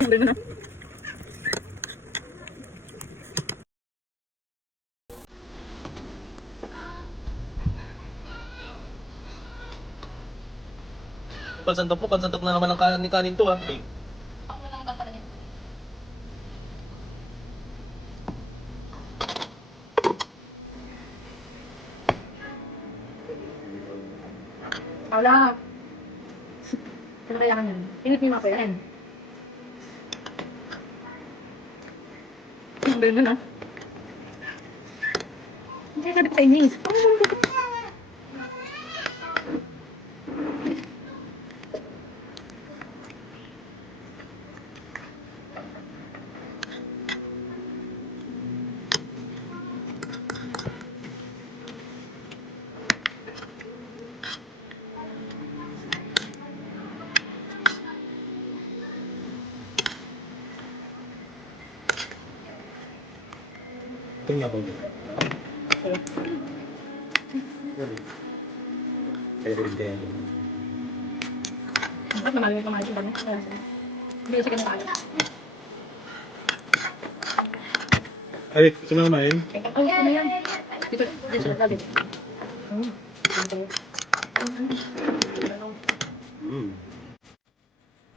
Ganun na. Pansantok na naman ang kanin to ah. Ako na lang ba yan? Wala. Ano kailangan yan? Init mo yung mga yan. Ganun na. Hindi ka na Chinese. Ito nga po. Kaya rin din. Bakit naman yung kumain ko ba? Hindi kasi kinakain. Ay, gusto mo kumain? Ay, ano yan? Dito sila lagi. Hmm.